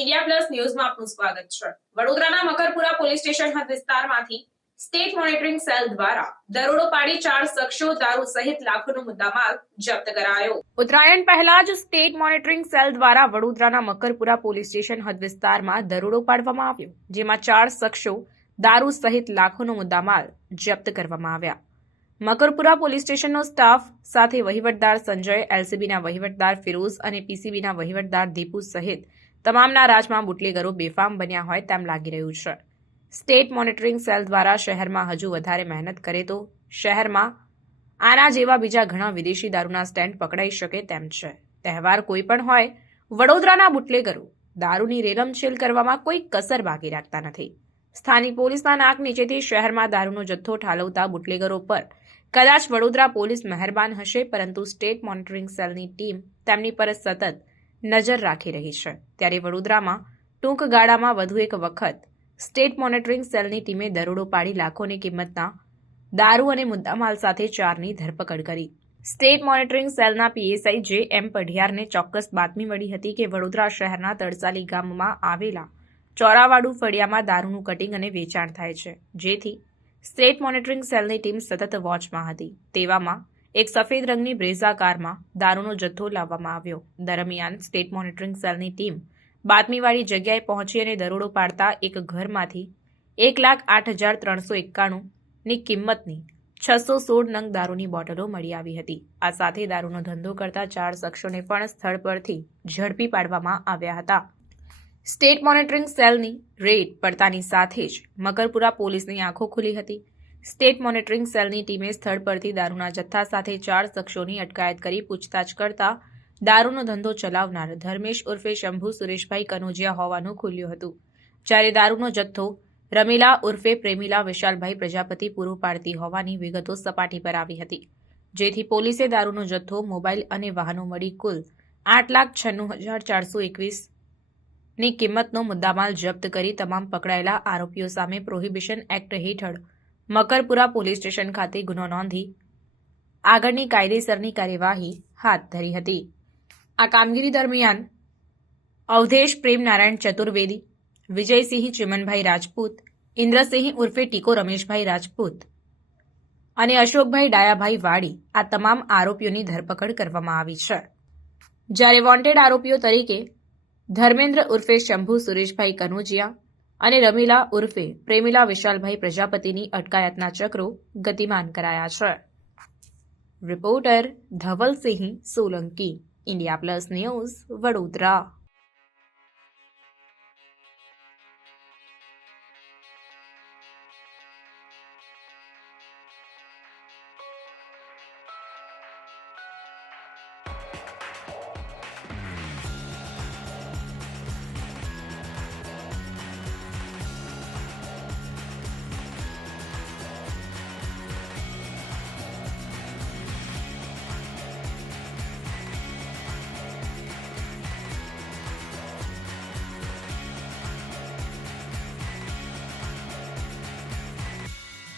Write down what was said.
India plus ન્યૂઝમાં આપનું સ્વાગત છે. વડોદરાના મકરપુરા પોલીસ સ્ટેશન વિસ્તારમાંથી સ્ટેટ મોનિટરિંગ સેલ દ્વારા દરોડો પાડી ચાર શખ્સો દારૂ સહિત લાખોનો મુદ્દામાલ જપ્ત કરાયો. ઉત્તરાયણ પહેલા જ સ્ટેટ મોનિટરિંગ સેલ દ્વારા વડોદરાના મકરપુરા પોલીસ સ્ટેશન હદ વિસ્તારમાં દરોડો પાડવામાં આવ્યો, જેમાં ચાર શખ્સો દારૂ સહિત લાખોનો મુદ્દામાલ જપ્ત કરવામાં આવ્યા. મકરપુરા પોલીસ સ્ટેશનનો સ્ટાફ સાથે વહીવટદાર સંજય, એલસીબીના વહીવટદાર ફિરોઝ અને પીસીબીના વહીવટદાર દીપુ સહિત તમામના રાજમાં બુટલેગરો બેફામ બન્યા હોય તેમ લાગી રહ્યું છે. સ્ટેટ મોનિટરિંગ સેલ દ્વારા શહેરમાં હજુ વધારે મહેનત કરે તો શહેરમાં આના જેવા બીજા ઘણા વિદેશી દારૂના સ્ટેન્ડ પકડાઈ શકે તેમ છે. તહેવાર કોઈ પણ હોય, વડોદરાના બુટલેગરો દારૂની રેલમછેલ કરવામાં કોઈ કસર બાકી રાખતા નથી. સ્થાનિક પોલીસના નાક નીચેથી શહેરમાં દારૂનો જથ્થો ઠાલવતા બુટલેગરો પર કદાચ વડોદરા પોલીસ મહેરબાન હશે, પરંતુ સ્ટેટ મોનિટરિંગ સેલની ટીમ તેમની પર સતત નજર રાખી રહી છે. ત્યારે વડોદરામાં ટૂંક ગાળામાં વધુ એક વખત સ્ટેટ મોનિટરિંગ સેલની ટીમે દરોડો પાડી લાખોની કિંમતના દારૂ અને મુદ્દામાલ સાથે ચારની ધરપકડ કરી. સ્ટેટ મોનિટરિંગ સેલના પીએસઆઈ જે એમ પઢિયારને ચોક્કસ બાતમી મળી હતી કે વડોદરા શહેરના તડસાલી ગામમાં આવેલા ચોરાવાડુ ફળિયામાં દારૂનું કટિંગ અને વેચાણ થાય છે. જેથી સ્ટેટ મોનિટરિંગ સેલની ટીમ સતત વોચમાં હતી. તેવામાં એક સફેદ રંગની બ્રેઝા કારમાં દારૂનો જથ્થો લાવવામાં આવ્યો. દરમિયાન સ્ટેટ મોનિટરિંગ સેલની ટીમ બાતમીવાળી જગ્યાએ પહોંચી અને દરોડો પાડતા એક ઘરમાંથી એક લાખ આઠ હજાર ત્રણસો એકાણુંની કિંમતની છસો સોળ નંગ દારૂની બોટલો મળી આવી હતી. આ સાથે દારૂનો ધંધો કરતા ચાર શખ્સોને પણ સ્થળ પરથી ઝડપી પાડવામાં આવ્યા હતા. સ્ટેટ મોનિટરિંગ સેલની રેડ પડતાની સાથે જ મકરપુરા પોલીસની આંખો ખુલી હતી. સ્ટેટ મોનિટરિંગ સેલની ટીમે સ્થળ પરથી દારૂના જથ્થા સાથે ચાર શખ્સોની અટકાયત કરી પૂછતાછ કરતા દારૂનો ધંધો ચલાવનાર ધર્મેશ ઉર્ફે શંભુ સુરેશભાઈ કનોજિયા હોવાનું ખુલ્યું હતું. જ્યારે દારૂનો જથ્થો રમીલા ઉર્ફે પ્રેમીલા વિશાલભાઈ પ્રજાપતિ પૂરું પાડતી હોવાની વિગતો સપાટી પર આવી હતી. જેથી પોલીસે દારૂનો જથ્થો, મોબાઈલ અને વાહનો મળી કુલ આઠ લાખ છન્નું હજાર ચારસો એકવીસની કિંમતનો મુદ્દામાલ જપ્ત કરી તમામ પકડાયેલા આરોપીઓ સામે પ્રોહિબિશન એક્ટ હેઠળ મકરપુરા પોલીસ સ્ટેશન ખાતે ગુનો નોંધી આગળની કાયદેસરની કાર્યવાહી હાથ ધરી હતી. આ કામગીરી દરમિયાન અવધેશ પ્રેમનારાયણ ચતુર્વેદી, વિજયસિંહ ચિમનભાઈ રાજપૂત, ઇન્દ્રસિંહ ઉર્ફે ટીકો રમેશભાઈ રાજપૂત અને અશોકભાઈ ડાયાભાઈ વાડી આ તમામ આરોપીઓની ધરપકડ કરવામાં આવી છે. જ્યારે વોન્ટેડ આરોપીઓ તરીકે ધર્મેન્દ્ર ઉર્ફે શંભુ સુરેશભાઈ કનોજિયા અને રમીલા ઉર્ફે પ્રેમીલા વિશાલભાઈ પ્રજાપતિની અટકાયતના ચક્રો ગતિમાન કરાયા છે. Reporter Dhavalsinh Solanki, India plus news Vadodara.